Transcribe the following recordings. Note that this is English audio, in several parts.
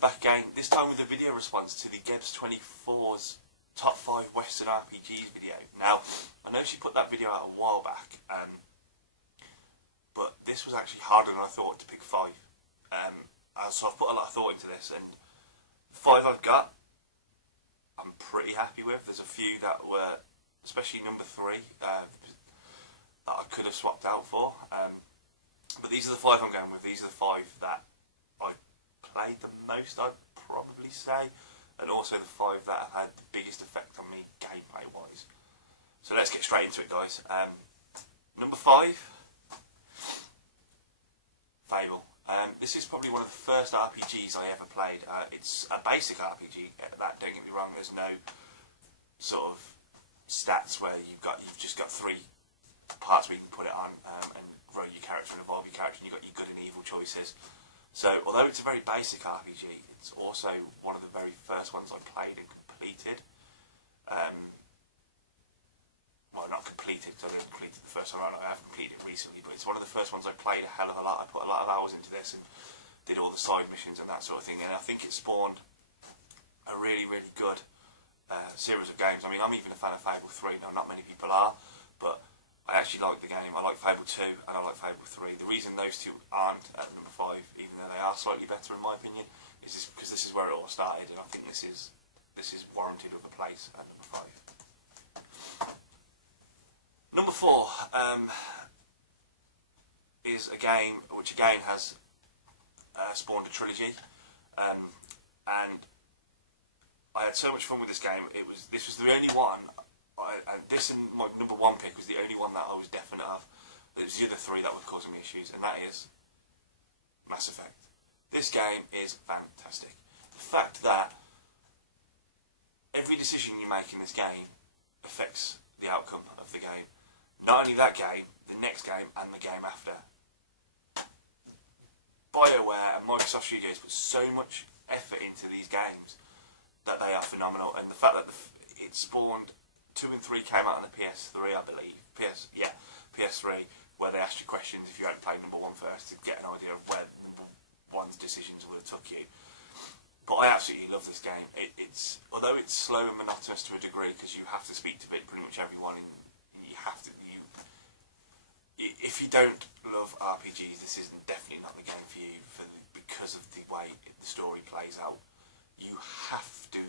Back again, this time with a video response to the TheGebs24's top 5 Western RPGs video. Now, I know she put that video out a while back, but this was actually harder than I thought to pick 5. So I've put a lot of thought into this, and the 5 I've got, I'm pretty happy with. There's a few that were, especially number 3, that I could have swapped out for, but these are the 5 I'm going with. These are the 5 that I played the most, I'd probably say, and also the 5 that have had the biggest effect on me gameplay wise. So let's get straight into it, guys. Number 5, Fable. This is probably one of the first RPGs I ever played. It's a basic RPG, that, don't get me wrong. There's no sort of stats where you've just got 3 parts where you can put it on and grow your character and evolve your character, and you've got your good and evil choices. So, although it's a very basic RPG, it's also one of the very first ones I played and completed. Well, not completed, because I didn't complete it the first time around. I have completed it recently, but it's one of the first ones I played a hell of a lot. I put a lot of hours into this and did all the side missions and that sort of thing, and I think it spawned a really, really good series of games. I mean, I'm even a fan of Fable 3. Now, not many people are, but I actually like the game. I like Fable 2 and I like Fable 3. The reason those 2 aren't at number 5, even though they are slightly better in my opinion, is just because this is where it all started, and I think this is warranted with a place at number 5. Number 4 is a game which again has spawned a trilogy, and I had so much fun with this game. This was the only one. And this and my number 1 pick was the only one that I was definite of. It was the other 3 that were causing me issues, and that is Mass Effect. This game is fantastic. The fact that every decision you make in this game affects the outcome of the game. Not only that game, the next game and the game after. BioWare and Microsoft Studios put so much effort into these games that they are phenomenal, and the fact that it spawned 2 and 3 came out on the PS3, I believe. PS3, where they asked you questions if you hadn't played number 1 first to get an idea of where number 1's decisions would have took you. But I absolutely love this game. Although it's slow and monotonous to a degree, because you have to speak to pretty much everyone, and if you don't love RPGs, this isn't definitely not the game for you, because of the way the story plays out. You have to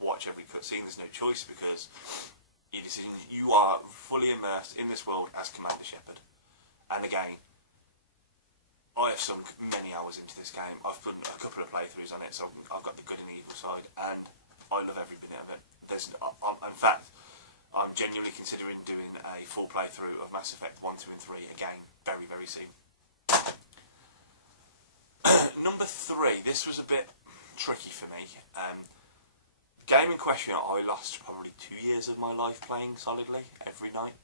watch every cutscene. There's no choice, because you are fully immersed in this world as Commander Shepard. And again, I have sunk many hours into this game. I've put a couple of playthroughs on it, so I've got the good and evil side, and I love every bit of it. In fact, I'm genuinely considering doing a full playthrough of Mass Effect 1, 2 and 3 again very, very soon. Number 3, this was a bit tricky for me. The game in question, I lost probably 2 years of my life playing solidly every night.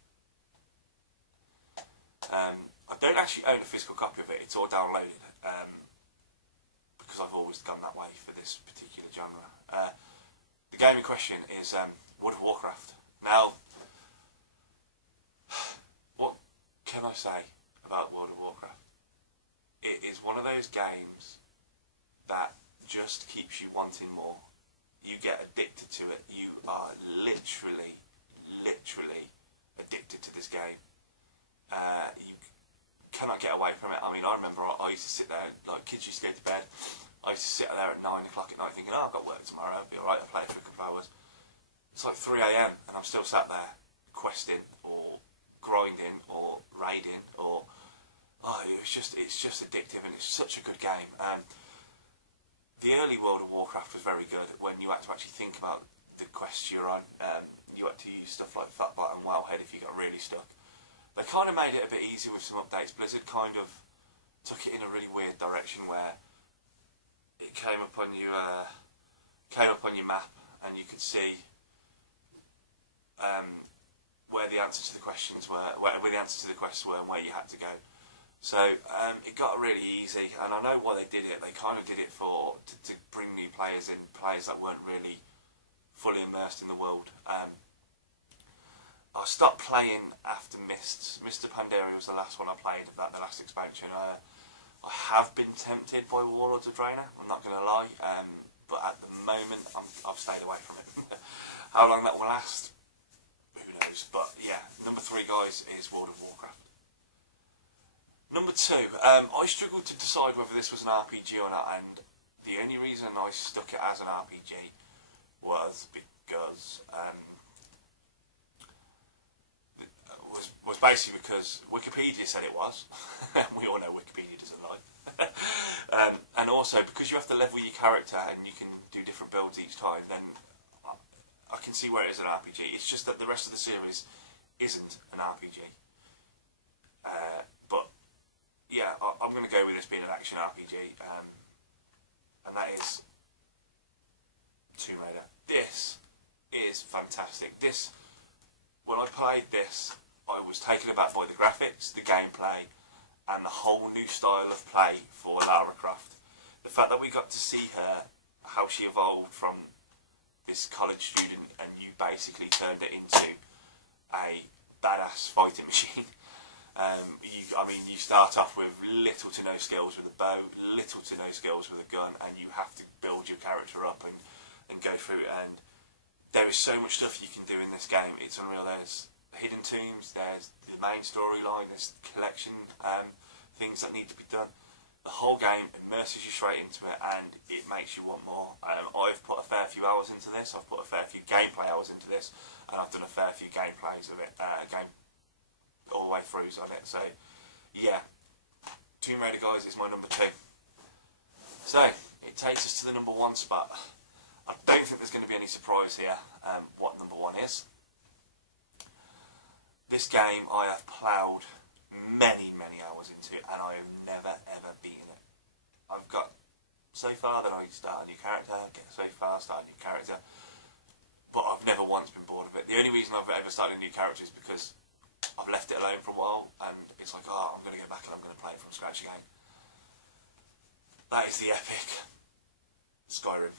I don't actually own a physical copy of it. It's all downloaded, because I've always gone that way for this particular genre. The game in question is World of Warcraft. Now, what can I say about World of Warcraft? It is one of those games that just keeps you wanting more. You get addicted to it. You are literally addicted to this game. You cannot get away from it. I mean, I remember I used to sit there, like kids used to go to bed, I used to sit there at 9 o'clock at night thinking, oh, I've got work tomorrow, I'll be alright, I'll play for a couple of hours. It's like 3 AM and I'm still sat there questing or grinding or raiding or it's just addictive, and it's such a good game. The early World of Warcraft was very good when you had to actually think about the quests you're on. You had to use stuff like Fatbot and Wildhead if you got really stuck. They kind of made it a bit easier with some updates. Blizzard kind of took it in a really weird direction where it came up on your map and you could see where the answers to the questions were, where the answers to the quests were, and where you had to go. So it got really easy, and I know why they did it. They kind of did it to bring new players in, players that weren't really fully immersed in the world. I stopped playing after Mists. Mr. Pandaria was the last one I played of that, the last expansion. I have been tempted by Warlords of Draenor, I'm not going to lie, but at the moment I've stayed away from it. How long that will last, who knows. But yeah, number 3, guys, is World of Warcraft. Number 2, I struggled to decide whether this was an RPG or not, and the only reason I stuck it as an RPG was because was basically because Wikipedia said it was. We all know Wikipedia doesn't lie. And also because you have to level your character and you can do different builds each time, then I can see where it is an RPG. It's just that the rest of the series isn't an RPG. But yeah, I'm going to go with this being an action RPG, and that is Tomb Raider. This is fantastic. When I played this, I was taken aback by the graphics, the gameplay, and the whole new style of play for Lara Croft. The fact that we got to see her, how she evolved from this college student, and you basically turned it into a badass fighting machine. You start off with little to no skills with a bow, little to no skills with a gun, and you have to build your character up and go through it. And there is so much stuff you can do in this game. It's unreal. There's hidden tombs, there's the main storyline, there's collection things that need to be done. The whole game immerses you straight into it, and it makes you want more. I've put a fair few hours into this, I've put a fair few gameplay hours into this, and I've done a fair few gameplays of it, game all the way throughs on it. So yeah, Tomb Raider, guys, is my number 2. So it takes us to the number 1 spot. I don't think there's going to be any surprise here what number 1 is. This game I have ploughed many hours into, and I have never ever beaten it. I've got so far that I start a new character, get so far, start a new character, but I've never once been bored of it. The only reason I've ever started a new character is because I've left it alone for a while, and it's like, oh, I'm going to go back and I'm going to play it from scratch again. That is the epic Skyrim.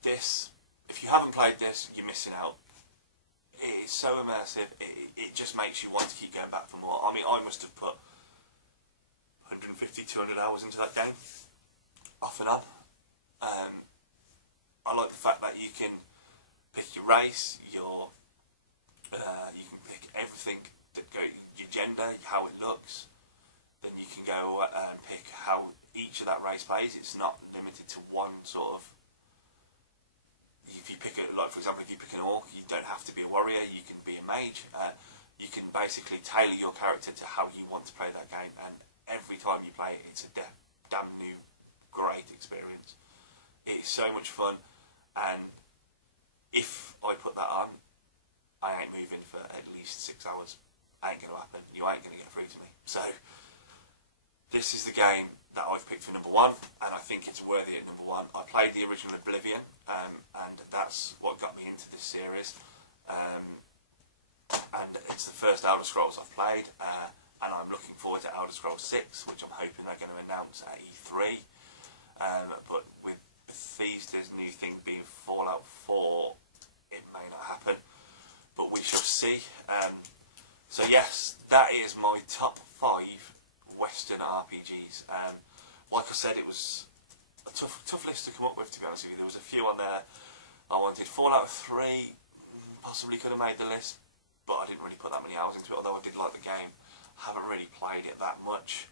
This, if you haven't played this, you're missing out. It is so immersive, it just makes you want to keep going back for more. I mean, I must have put 150, 200 hours into that game, off and on. I like the fact that you can pick your race, you can pick everything, your gender, how it looks. Then you can go and pick how each of that race plays. It's not limited to one sort of. If you pick for example, if you pick an orc, you don't have to be a warrior, you can be a mage. You can basically tailor your character to how you want to play that game, and every time you play it, it's a damn new, great experience. It is so much fun, and if I put that on, I ain't moving for at least 6 hours. Ain't going to happen. You ain't going to get through to me. So, this is the game that I've picked for number 1, and I think it's worthy at number 1. I played the original Oblivion, and that's what got me into this series. And it's the first Elder Scrolls I've played, and I'm looking forward to Elder Scrolls 6, which I'm hoping they're going to announce at E3. But with Bethesda's new thing being Fallout 4, it may not happen, but we shall see. So yes, that is my top 5 Western RPGs. Like I said, it was a tough list to come up with, to be honest with you. There was a few on there I wanted. Fallout 3 possibly could have made the list, but I didn't really put that many hours into it, although I did like the game. I haven't really played it that much.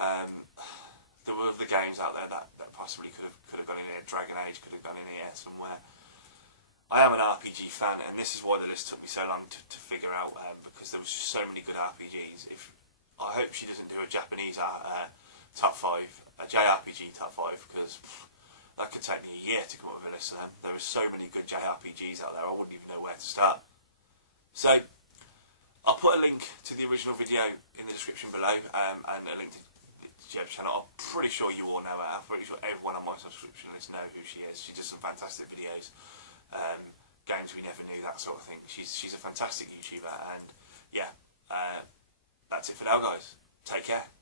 There were other games out there that possibly could have gone in here. Dragon Age could have gone in here somewhere. I am an RPG fan, and this is why the list took me so long to figure out, because there was just so many good RPGs. I hope she doesn't do a Japanese top 5, a JRPG top 5, because that could take me a year to come up with a list of them. There are so many good JRPGs out there, I wouldn't even know where to start. So, I'll put a link to the original video in the description below, and a link to the TheGebs channel. I'm pretty sure you all know her. I'm pretty sure everyone on my subscription list know who she is. She does some fantastic videos, games we never knew, that sort of thing. She's a fantastic YouTuber, and yeah, that's it for now, guys. Take care.